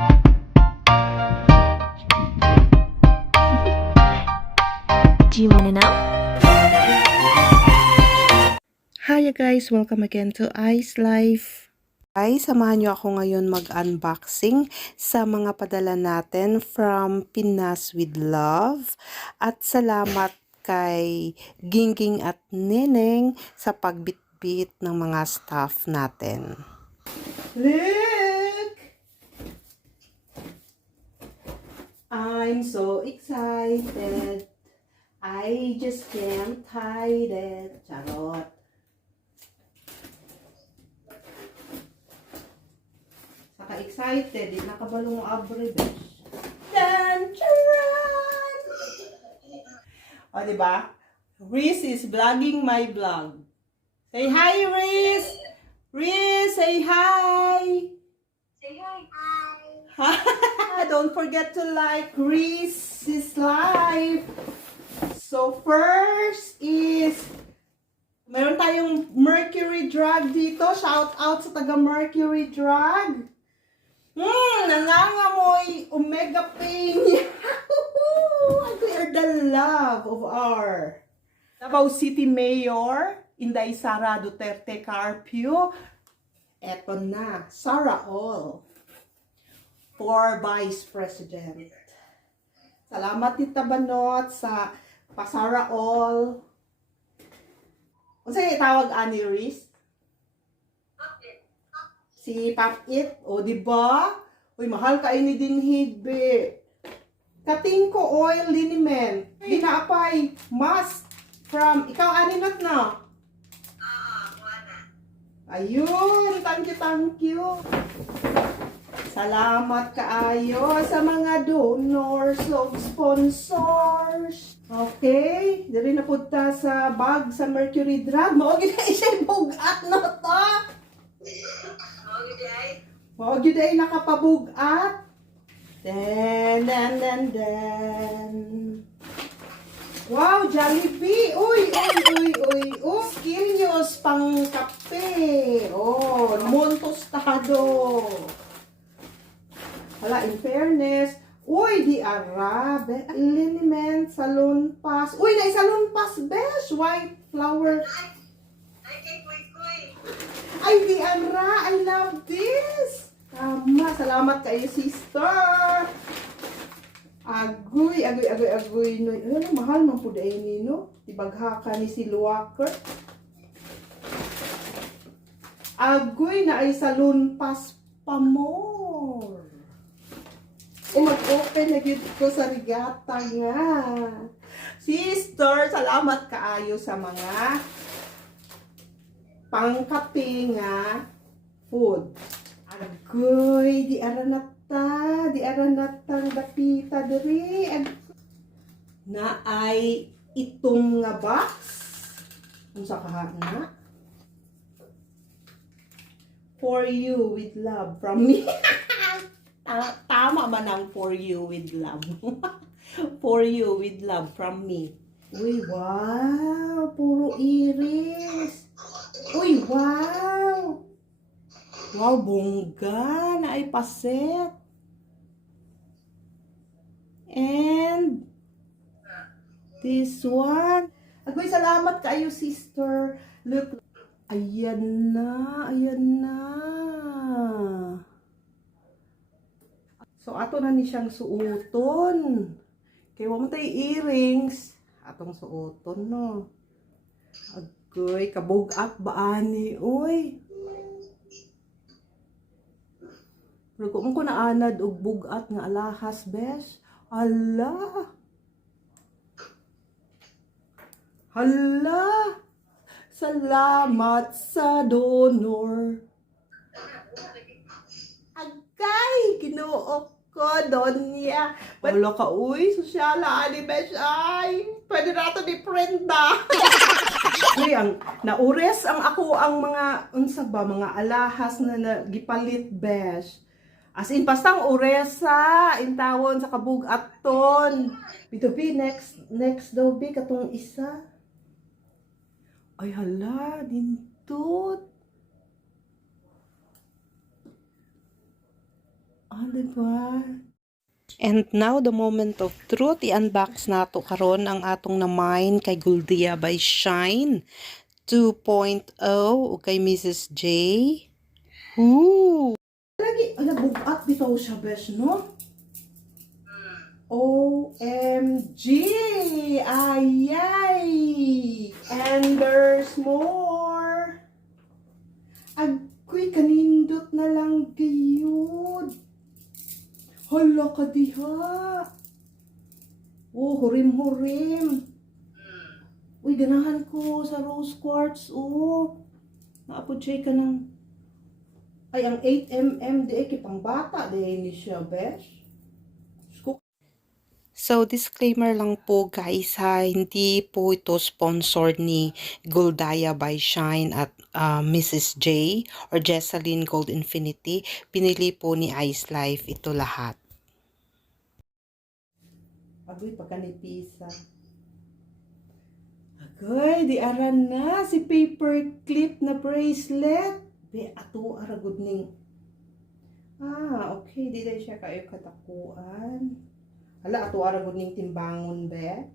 Do you wanna know? Hi guys! Welcome again to Ice Life. Guys, samahan nyo ako ngayon mag-unboxing sa mga padala natin from Pinas with Love. At salamat kay Gingging at Neneng sa pagbitbit ng mga stuff natin. Look! I'm so excited. I just can't hide it. Charot. Excited, di nakabalong abre, besh. Dan, charan! O, diba? Reese is vlogging my vlog. Say hi, Reese! Reese, say hi! Say hi. Don't forget to like Reese's live. So, first is meron tayong Mercury Drug dito. Shout out sa taga Mercury Drug. Nangangamoy Omega Pain. We are the love of our Davao City Mayor, Inday Sara Duterte Carpio. Eto na, Sara All for Vice President. Salamat Tita Banot sa Pasara All. Kung sa'yo itawag ani Reese? Si Pop It, o diba? Uy, mahal ka ini din higbe. Kating ko oil liniment. Ginapay, mask from, ikaw aninot na? Ayun, thank you. Salamat kaayo sa mga donors of sponsors. Okay, diri na punta sa bag sa Mercury Drug. Mao gid siya bugat na ta. Wag yun ay nakapabugat. Den. Wow, Jollibee. Uy. Skin news pang kape. Oh, lemon tostado. Hala, in fairness. Uy, di ara. Liniment, salon pass. Uy, na salon pass, besh. White flower. Ay, di ara. I love this. Tama, salamat kayo, sister. Agoy. No. Ano, mahal man po dahil nino. Tibaghaka ni si Luwaker. Agoy na ay salon pass pa more. Mag-open na yun ko sa rigata nga. Sister, salamat kaayo sa mga pangkape nga food. Agoy, di aranatang dapita diri. Na ay itong nga box. Unsa ka na? For you with love from me. Tama man ang for you with love. For you with love from me. Uy, wow. Puro iris. Uy, wow. Wow, bongga na ay paset. And this one. Agoy, salamat kayo, sister. Look. Ayan na. So, ato na ni siyang suoton. Kaya wala tayo earrings. Atong suoton, no. Agoy, kabugat ba ani? Uy. Pero kung ko naanad og bugat nga alahas, besh. Hala. Salamat sa donor. Agay, Ginoo ko, Donya. Wala ka, uy, sosyala, ani, besh, ay. Pwede na ito ni prenda. Uy, naures ang ako ang mga, unsa ba, mga alahas na gipalit, besh. As in, pastang uresa, intawon sa kabugat ton. Bito, next daw, bi, katong isa. Ay, hala, dindot. Ah, diba? And now, the moment of truth, i-unbox nato karon ang atong na-mine kay Guldia by Shine 2.0 o kay Mrs. J. Ooh! Lagi, ala, bugat bitaw siya, besh, no? OMG! Ayay! And there's more! Agko'y kanindot na lang gayud. Hala ka diha. Oh, hurim-hurim. Uy, ganahan ko sa rose quartz. Oh, naapodjay ka ng... Ay, ang 8mm di ay kipang bata. Di ni siya, besh. So, disclaimer lang po guys ha, hindi po ito sponsored ni Goldaya by Shine at Mrs. J or Jessalyn Gold Infinity. Pinili po ni Ice Life ito lahat. Agoy, pagkanipisa. Agoy, di aran na si paper clip na bracelet. Be, ato aragod ning. Ah, okay, di dahil siya kayo katakuan. Hala, ato aragod ning timbangon, be.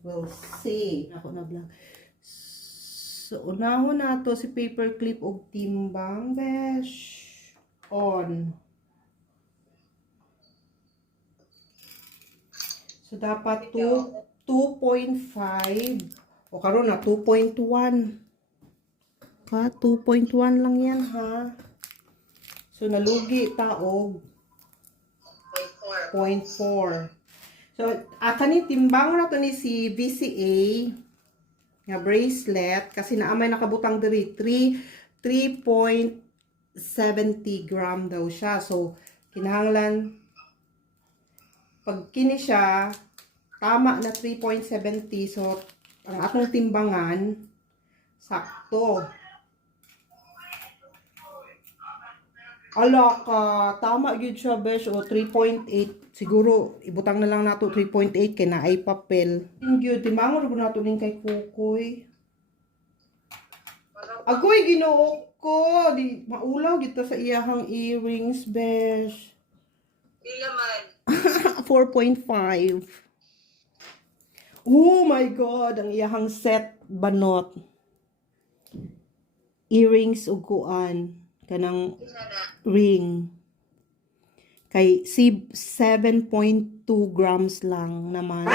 We'll see. Ako na vlog. So, unahon na to si paperclip og timbang, besh. On. So, dapat 2.5. O, karon na, 2.1. Ka, 2.1 lang yan, ha? So, nalugi taog 0.4. So, kani timbang na to ni si VCA nga bracelet kasi naamay nakabutang diri 3.70 gram daw siya. So, kinahanglan pag kini siya tama na 3.70. So, ang akong timbangan sakto. Ala ka, tama gyud siya besh o 3.8. Siguro ibutang na lang nato 3.8 kay naay papel. Gyud timangon gyud nato ning kay Kukoy. Agoy Ginoo ko, di maulaw gito sa iyahang earrings besh. Pila man. 4.5. Oh my god, ang iyahang set banot. Earrings ug kuan kanang ring. Kay 7.2 grams lang naman.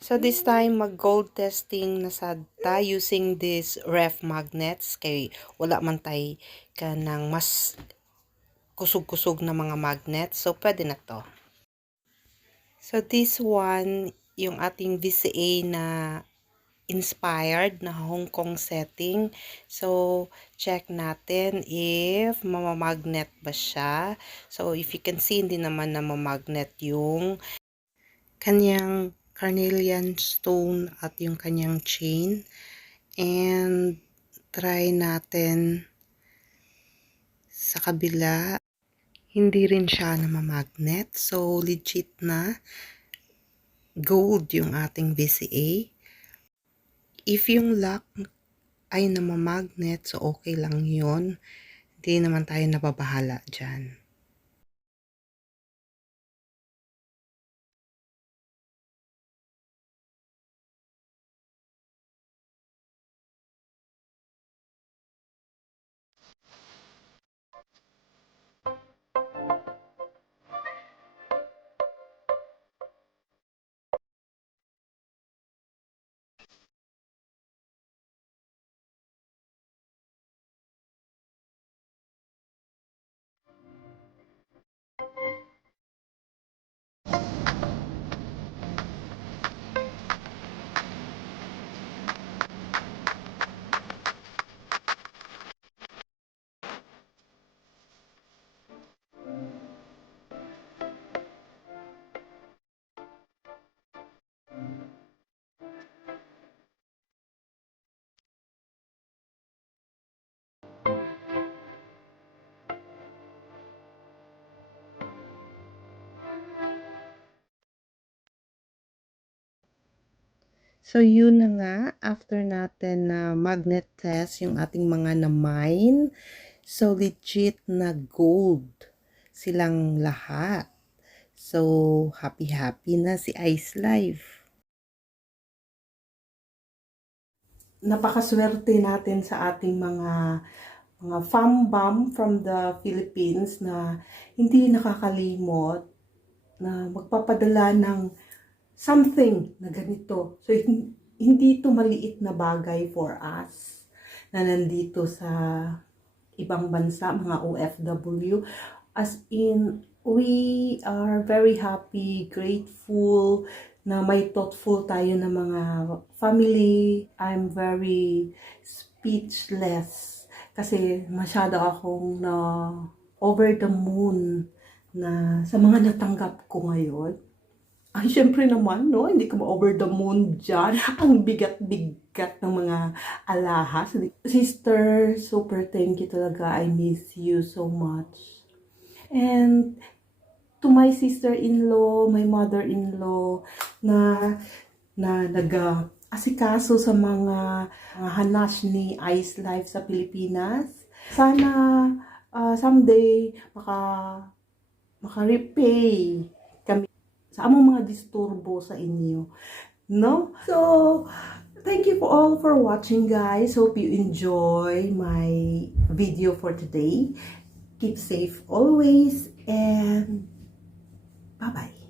So this time mag-gold testing na sad ta using this ref magnets kay wala man tay kanang mas kusog-kusog na mga magnets. So pwede na to. So this one yung ating VCA na inspired na Hong Kong setting. So, check natin if mamamagnet ba siya. So, if you can see, hindi naman na mamagnet yung kanyang carnelian stone at yung kanyang chain. And, try natin sa kabila. Hindi rin siya na mamagnet. So, legit na gold yung ating VCA. If yung lock ay namamagnet, so okay lang yun. Hindi naman tayo nababahala dyan. So, yun na nga, after natin na magnet test yung ating mga na-mine. So, legit na gold silang lahat. So, happy-happy na si Ice Life. Napakaswerte natin sa ating mga fam-bam from the Philippines na hindi nakakalimot na magpapadala ng something na ganito. So, hindi ito maliit na bagay for us na nandito sa ibang bansa, mga OFW. As in, we are very happy, grateful, na may thoughtful tayo na mga family. I'm very speechless kasi masyado akong na over the moon na sa mga natanggap ko ngayon. Ay, syempre naman, no? Hindi ka ma-over the moon dyan. Ang bigat-bigat ng mga alahas. Sister, super thank you talaga. I miss you so much. And to my sister-in-law, my mother-in-law, na nag-asikaso sa mga hanas ni Ice Life sa Pilipinas. Sana someday maka-repay kami sa among mga disturbo sa inyo, no? So, thank you all for watching, guys. Hope you enjoy my video for today. Keep safe always, and bye-bye.